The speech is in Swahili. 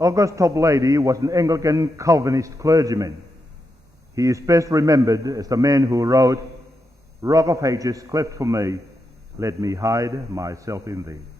August Toplady was an Anglican Calvinist clergyman. He is best remembered as the man who wrote, "Rock of Ages, cleft for me, let me hide myself in thee."